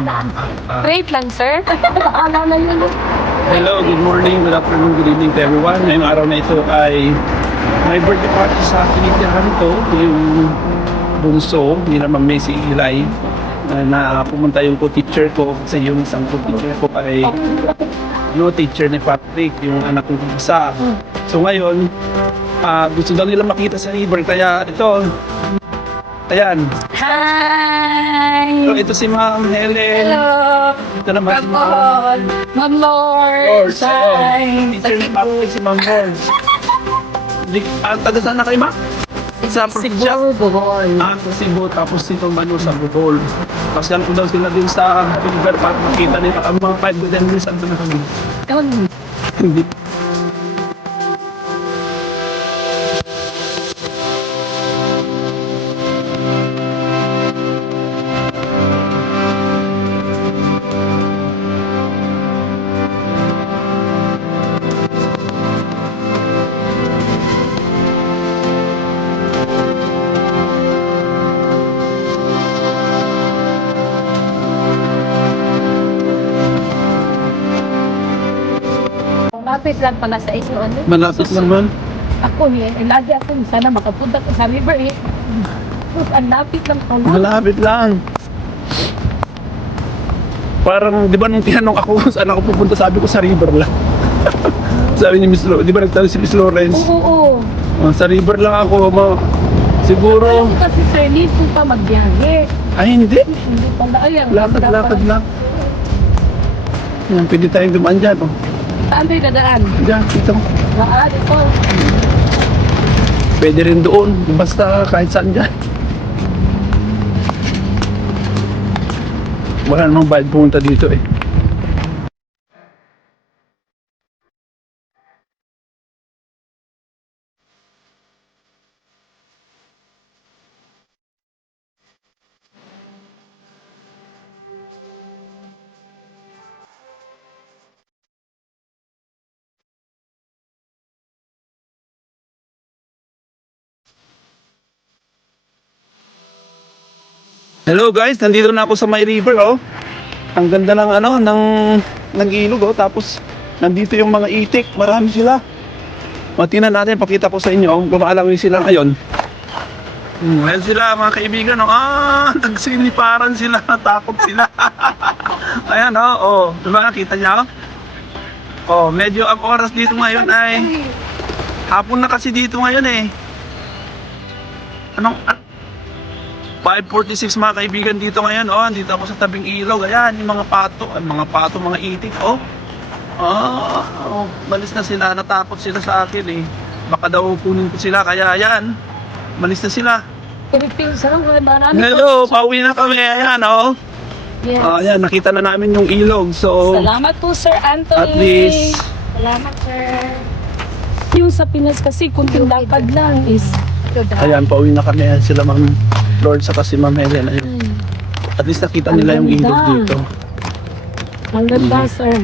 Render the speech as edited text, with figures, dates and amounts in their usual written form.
ma'am. Wait lang, sir. Hello, good morning, good afternoon, good evening to everyone. Ngayong araw na ito ay may birthday party sa tinitirahan ko. Yung bunso, hindi naman may si Eli. Na pumunta yung co-teacher ko kasi yung isang co-teacher ko ay teacher ni Patrick, yung anak ko isa. So ngayon, gusto daw nila makita sa river, kaya ito. Ayan. Hi! So, ito si Ma'am Helen. Hello! Ito naman si Ma'am Lord! Lord. Hi! Teacher ni Patrick, si Ma'am Lord. Taga saan na kayo, Ma? Sa probinsya? Bohol. Sa Cebu, tapos dito Manu sa Bohol. Tapos yan po daw sila din sa river para makita nila ang mga 5 to 10 minutes ando na kami. Hindi. Malapit lang pala sa inyo, ano? Malapit naman. Ako lagi ako sana makapunta ko sa river eh. Ang lapit lang pala. Malapit lang. Parang, di ba nung tinanong ako saan ako pupunta, sabi ko sa river lang. Sabi ni Miss Lawrence, di ba nagtanong si Miss Lawrence? Oo. Sa river lang ako, siguro. Kasi sir, need po pa magbiyahe. Ay, hindi. Hindi pala. Ayan. Lakad lang. Yan, pwede tayong dumaan dyan. Oh. Saan tayo dadaan? Diyan, dito. Ito. Pwede rin doon. Basta kahit saan dyan. Wala namang bayad pumunta dito eh. Hello guys, nandito na ako sa may river oh. Ang ganda ng ng ilog oh. Tapos nandito yung mga itik, marami sila. Tingnan natin, pakita ko sa inyo kung maalamin sila ngayon. Ayan sila mga kaibigan oh. Nagsiniparan sila, natakot sila. Ayan oh. Diba nakita niya oh? Medyo ang oras dito ngayon ay hapon na kasi dito ngayon eh. 5:46 mga kaibigan dito ngayon oh. Dito ako sa tabing ilog. Ayan yung mga pato, mga itik oh. Malis na sila, natakot sila sa akin eh. Baka daw kunin ko sila, kaya ayan, malis na sila. Hello, pauwi na kami. Ayan oh. Yes. Ayan, nakita na namin yung ilog. So Salamat po Sir Anthony. at least Salamat sir. Yung sa Pinas kasi kunting lakad lang is ayan, pauwi na kami. Ayan sila Ma'am Lord sa si Ma'am Helen. Ayun. At least nakita nila yung ilog dito. Ang ganda sir.